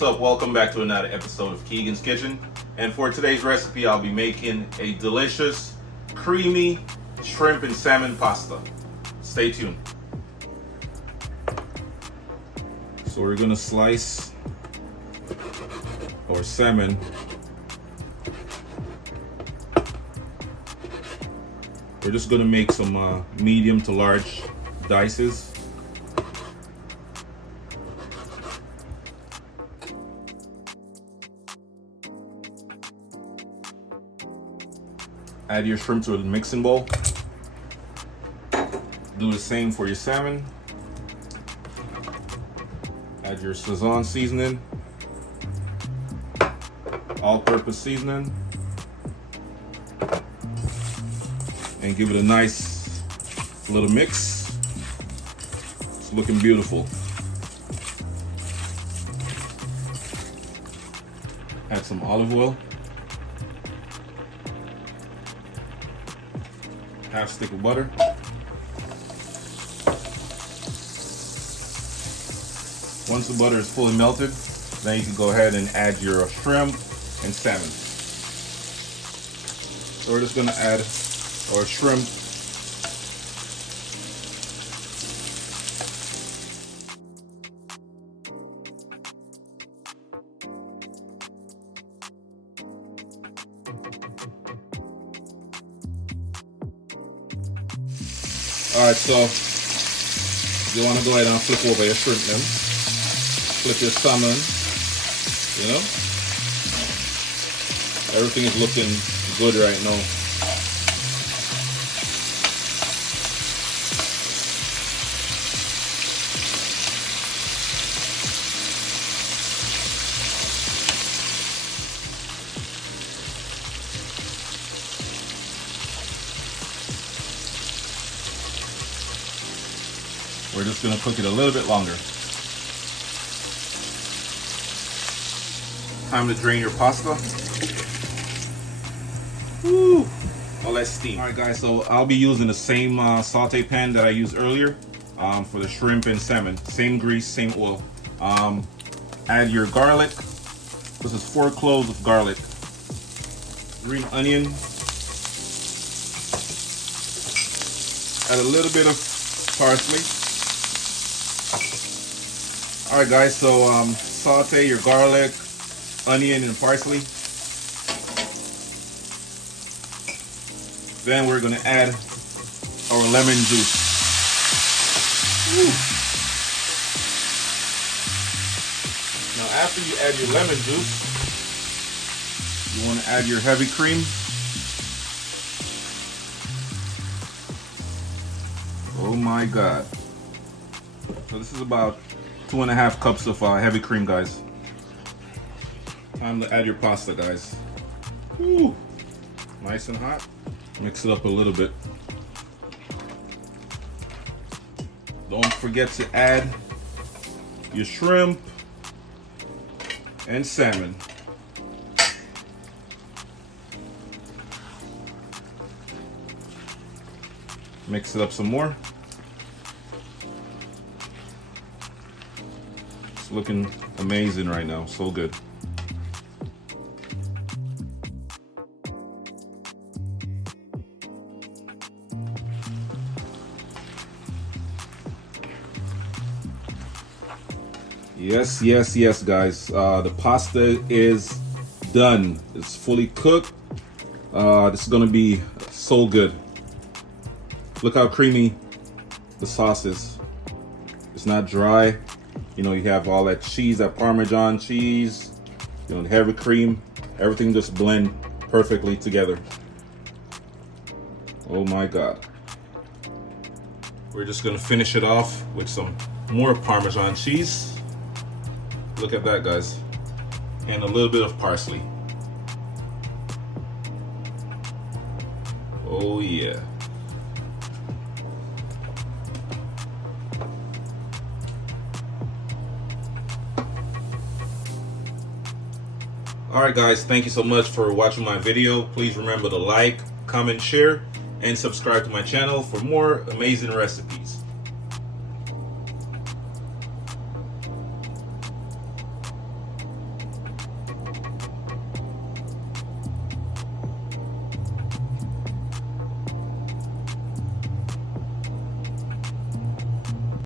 What's up? Welcome back to another episode of Keegan's Kitchen. And for today's recipe, I'll be making a delicious, creamy shrimp and salmon pasta. Stay tuned. So we're gonna slice our salmon. We're just gonna make some medium to large dices. Add your shrimp to a mixing bowl. Do the same for your salmon. Add your Salmon seasoning, all-purpose seasoning, and give it a nice little mix. It's looking beautiful. Add some olive oil. Half stick of butter. Once the butter is fully melted, then you can go ahead and add your shrimp and salmon. So we're just gonna add our shrimp. Alright, so you want to go ahead and flip over your shrimp then. Flip your salmon, you know. Everything is looking good right now. We're just going to cook it a little bit longer. Time to drain your pasta. Woo! All that steam. Alright guys, so I'll be using the same saute pan that I used earlier for the shrimp and salmon. Same grease, same oil. Add your garlic. This is 4 cloves of garlic. Green onion. Add a little bit of parsley. Alright guys, so saute your garlic, onion, and parsley. Then we're going to add our lemon juice. Woo. Now after you add your lemon juice, you want to add your heavy cream. Oh my God. So this is about 2.5 cups of heavy cream, guys. Time to add your pasta, guys. Woo. Nice and hot. Mix it up a little bit. Don't forget to add your shrimp and salmon. Mix it up some more. It's looking amazing right now, so good. Yes, yes, yes, guys. The pasta is done. It's fully cooked. This is gonna be so good. Look how creamy the sauce is. It's not dry. You know, you have all that cheese, that Parmesan cheese, you know, the heavy cream. Everything just blend perfectly together. Oh my God. We're just gonna finish it off with some more Parmesan cheese. Look at that, guys. And a little bit of parsley. Oh yeah. Alright guys, thank you so much for watching my video. Please remember to like, comment, share, and subscribe to my channel for more amazing recipes.